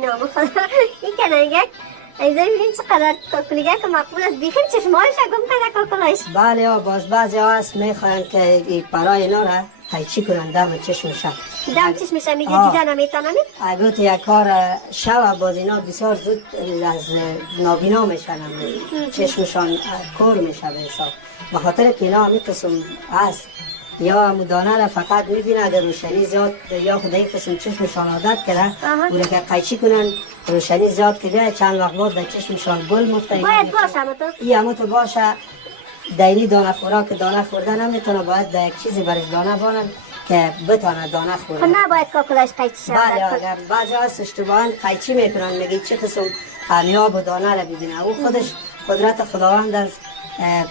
نام خدا این کنه ایزا ببینیم چقدر کاکلیگه که مقبول است بیخیم چشمایش گم کرده کاکلایش. بله ها باز بعضی ها هست میخواین که این برای اینا را قیچی کنن دم چشمشان. دم چشمشان میگه دیدن نمیتونم. اگه تو یک کار شب باز اینا بسیار زود از نابینا میشن چشمشان کور میشه به حساب. به خاطر که اینا همین قسم هست یا مدانه را فقط میبینه اگر روشنی زیاد یا خدای قسم چشمشان عادت کرده او را که قیچی کنن روشنی زیاد که چند وقت بعد به چشمشان گل مفته. باید باشه همه تو؟ ای همه تو باشه. دینی دانه خوراک دانه خورده نمیتونه باید در یک چیزی برش دانه بانن که بتونه دانه خورده. خب نباید کاکلایش قیچی شد. بله اگر بعضی هست اشتباهاً قیچی میکنن میگه چه قسم همیاب و دانه را ببینه او خودش قدرت خداوند است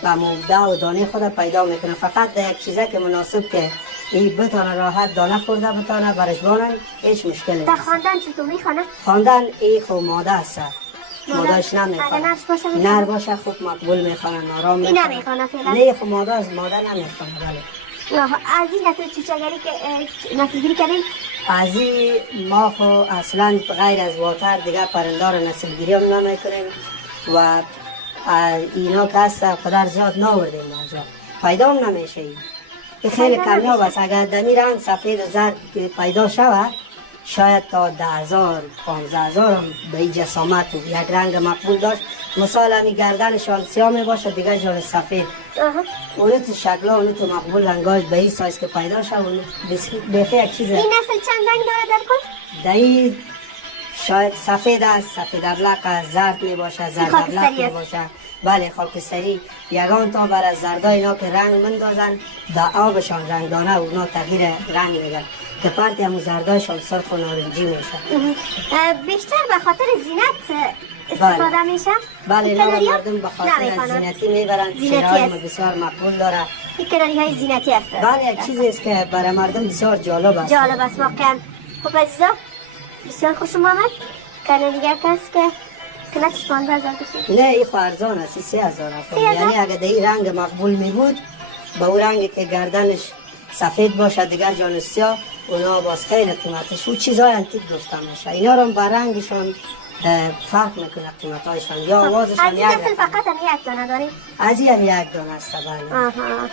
به مبدع و دانه خود پیدا میکنه فقط در یک چیزه که مناسب که این بتونه راحت دانه خورده بتونه برش بانن هیچ مشکلی نیست. در خواندن چطور میخوانه؟ خواندن این خوب ماده است. مادهش اگر نمیخوانه. نرس باشه نر باشه خوب مقبول میخوانه آرام این میخوانه. نمیخوانه فعلا؟ نه خوب ماده است ماده نمیخوانه. بله از این نسل چوچگری که نسلگیری کردیم؟ از این ما خو اصلا غیر از واتر دیگه پرندار نسلگیری هم نمیکنیم و اینا که هست قدر زیاد ناوردیم اینجا پیدا هم نمیشه. این خیلی کمیاب است. اگر دمی رنگ سفید و زرد پیدا شود شاید تا 10,000 15,000 هم به این جسامت و یک رنگ مقبول داشت. مثال همی گردنشان سیاه می باشه دیگه جان سفید اونو تو شکلا اونو تو مقبول رنگاش به این سایز که پیدا شد اونو بخی یک چیزه. این نسل چند رنگ داره در کل؟ در این شاید سفید است سفید ابلق است زرد می باشه زرد ابلق می باشه. بله خاکستری یگان تا بر از زردای اینا که رنگ مندازن در آبشان رنگدانه و اونا تغییر رنگ میگن که پرتی همون زردایشان سرخ و نارنجی میشه. بیشتر به خاطر زینت استفاده میشه؟ بله اینا مردم به خاطر زینتی میبرن. شیرهای بسیار مقبول داره. این کناری های زینتی هست؟ بله یک چیزی است که برای مردم بسیار جالب است. جالب است واقعا. خب عزیزا بسیار خوشم آمد. کنه دیگر کس که قیمتش 15,000 بسید؟ نه این خو ارزان است 3,000 یعنی اگر در این رنگ مقبول می بود با اون رنگی که گردنش سفید باشه دیگر جان سیاه اونا باز خیلی قیمتش و چیزای انتیک گفته میشه. اینا رو با رنگشون فرق میکنه قیمتایشون یا آوازشون. از این نسل فقط هم یک دانه داریم؟ از این هم یک دانه است. بله